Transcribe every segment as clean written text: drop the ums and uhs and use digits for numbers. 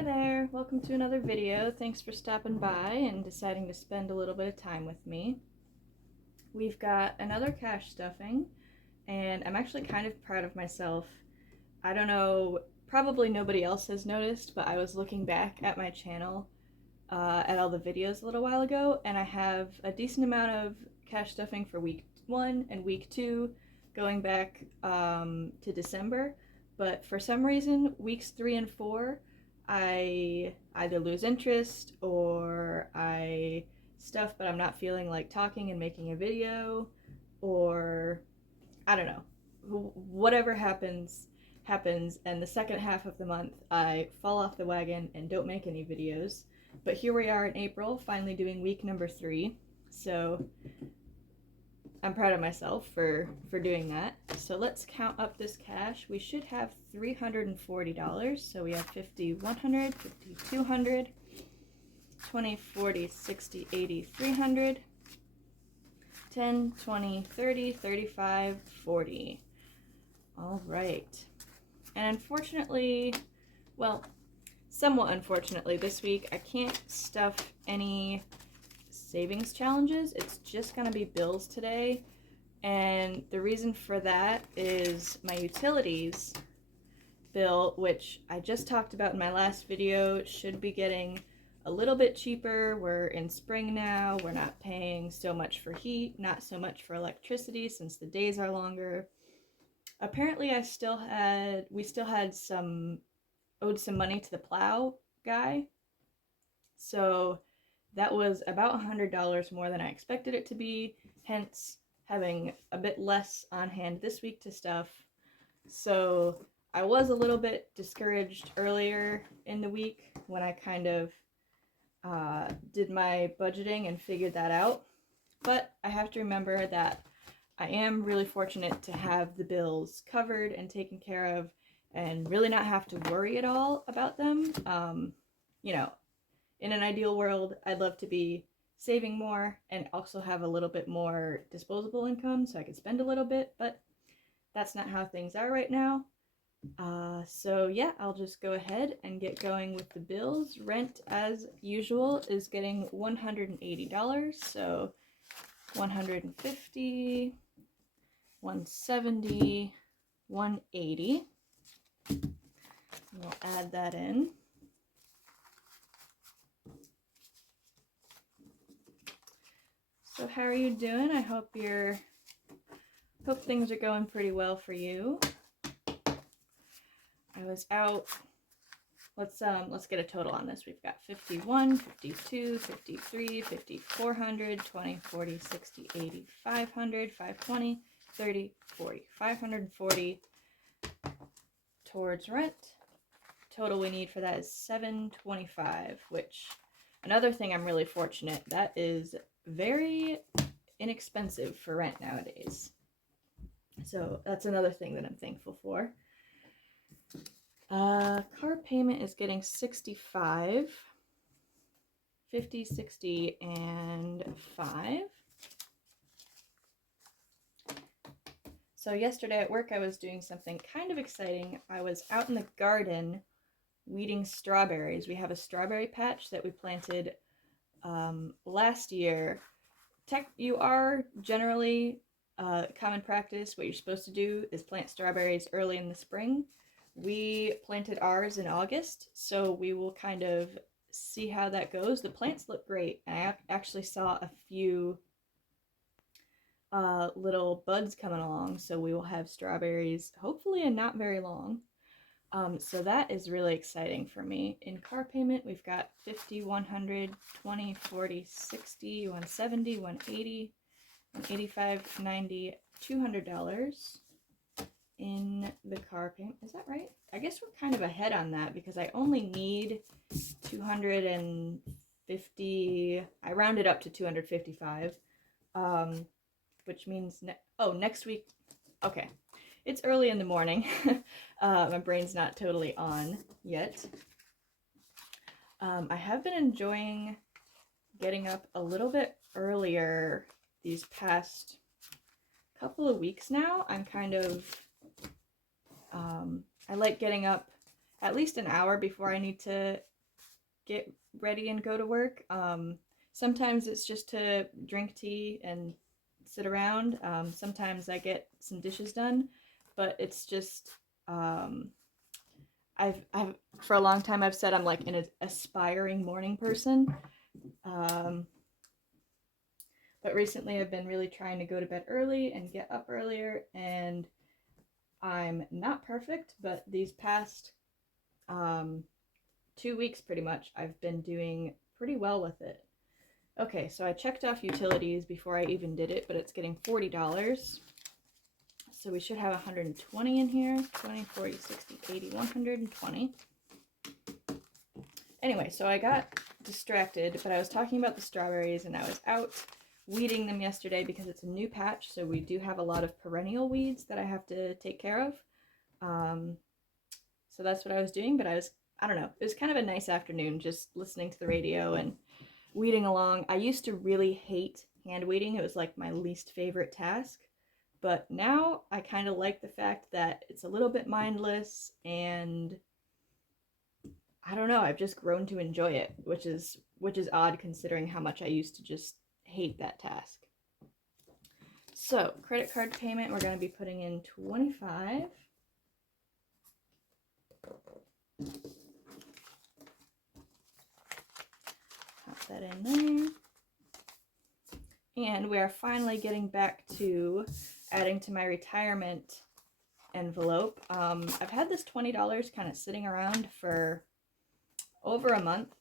Hi there, welcome to another video. Thanks for stopping by and deciding to spend a little bit of time with me. We've got another cash stuffing, and I'm actually kind of proud of myself. I don't know, probably nobody else has noticed, but I was looking back at my channel at all the videos a little while ago, and I have a decent amount of cash stuffing for week 1 and week 2 going back to December, but for some reason weeks 3 and 4 I either lose interest or I stuff but I'm not feeling like talking and making a video, or I don't know, whatever happens and the second half of the month I fall off the wagon and don't make any videos. But here we are in April, finally doing week number 3, so I'm proud of myself for doing that. So let's count up this cash. We should have $340. So we have 50, 100, 50, 200, 20, 40, 60, 80, 300, 10, 20, 30, 35, 40. All right. And unfortunately, well, somewhat unfortunately, this week I can't stuff any savings challenges. It's just gonna be bills today, and the reason for that is my utilities bill, which I just talked about in my last video, should be getting a little bit cheaper. We're in spring now, we're not paying so much for heat, not so much for electricity since the days are longer. Apparently we still had owed some money to the plow guy, so that was about $100 more than I expected it to be, hence having a bit less on hand this week to stuff. So I was a little bit discouraged earlier in the week when I kind of did my budgeting and figured that out. But I have to remember that I am really fortunate to have the bills covered and taken care of and really not have to worry at all about them. You know, in an ideal world, I'd love to be saving more and also have a little bit more disposable income so I could spend a little bit, but that's not how things are right now. So yeah, I'll just go ahead and get going with the bills. Rent, as usual, is getting $180, so 150, 170, 180. We'll add that in. So how are you doing? I hope things are going pretty well for you. I was out. Let's get a total on this. We've got 51, 52, 53, 5400, 20, 40, 60, 80, 500, 520, 30, 40. 540 towards rent. Total we need for that is $725, which, another thing I'm really fortunate, that is very inexpensive for rent nowadays. So that's another thing that I'm thankful for. Car payment is getting 65, 50, 60, and 5. So yesterday at work I was doing something kind of exciting. I was out in the garden weeding strawberries. We have a strawberry patch that we planted last year. You are generally common practice, what you're supposed to do is plant strawberries early in the spring. We planted ours in August, so we will kind of see how that goes. The plants look great, and I actually saw a few little buds coming along, so we will have strawberries hopefully in not very long. So that is really exciting for me. In car payment, we've got 50, 100, 20, 40, 60, 170, 180, 185, 90, $200 in the car payment. Is that right? I guess we're kind of ahead on that because I only need 250. I rounded up to 255, which means next week. Okay, it's early in the morning. My brain's not totally on yet. I have been enjoying getting up a little bit earlier these past couple of weeks now. I'm kind of I like getting up at least an hour before I need to get ready and go to work. Sometimes it's just to drink tea and sit around. Sometimes I get some dishes done, but it's just I've for a long time I've said I'm like an aspiring morning person. Um, but recently I've been really trying to go to bed early and get up earlier, and I'm not perfect, but these past 2 weeks pretty much I've been doing pretty well with it. Okay, so I checked off utilities before I even did it, but it's getting $40. So we should have 120 in here. 20, 40, 60, 80, 120. Anyway, so I got distracted, but I was talking about the strawberries, and I was out weeding them yesterday because it's a new patch, so we do have a lot of perennial weeds that I have to take care of. So that's what I was doing, but I don't know, it was kind of a nice afternoon just listening to the radio and weeding along. I used to really hate hand weeding. It was like my least favorite task. But now I kind of like the fact that it's a little bit mindless, and I don't know, I've just grown to enjoy it, which is odd considering how much I used to just hate that task. So, credit card payment, we're going to be putting in 25. Pop that in there. And we are finally getting back to adding to my retirement envelope. I've had this $20 kind of sitting around for over a month.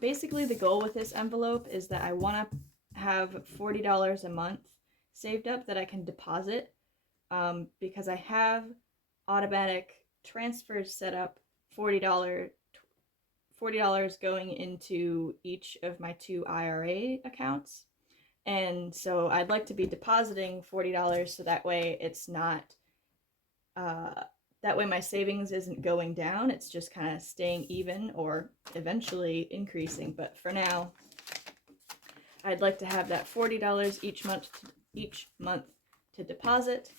Basically, the goal with this envelope is that I want to have $40 a month saved up that I can deposit, because I have automatic transfers set up, $40 going into each of my 2 IRA accounts. And so I'd like to be depositing $40 so that way it's not, that way my savings isn't going down. It's just kind of staying even or eventually increasing. But for now, I'd like to have that $40 each month to deposit,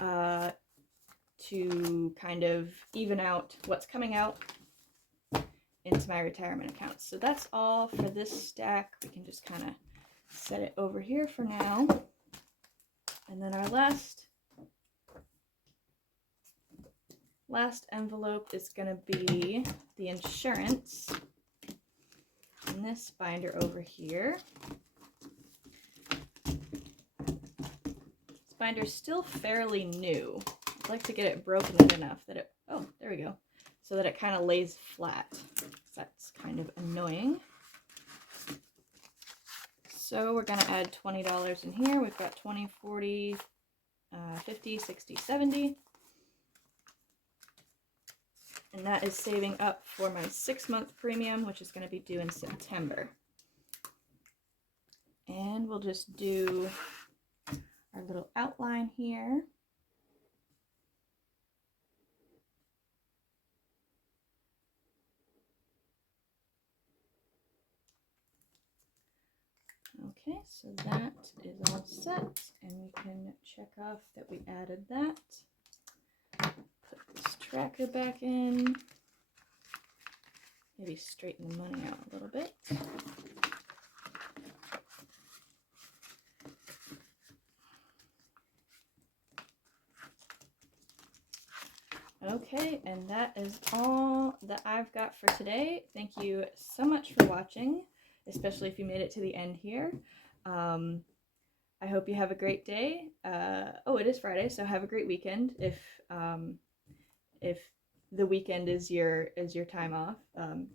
to kind of even out what's coming out into my retirement accounts. So that's all for this stack. We can just kind of set it over here for now. And then our last envelope is going to be the insurance in this binder over here. This binder's still fairly new. I'd like to get it broken in enough that it, oh, there we go, so that it kind of lays flat. That's kind of annoying. So we're going to add $20 in here. We've got 20, 40, 50, 60, 70. And that is saving up for my 6-month premium, which is going to be due in September. And we'll just do our little outline here. Okay, so that is all set, and we can check off that we added that. Put this tracker back in. Maybe straighten the money out a little bit. Okay, and that is all that I've got for today. Thank you so much for watching, especially if you made it to the end here. I hope you have a great day. Oh, it is Friday, so have a great weekend if the weekend is your time off.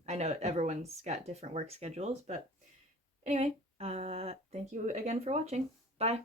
I know everyone's got different work schedules, but anyway, thank you again for watching. Bye.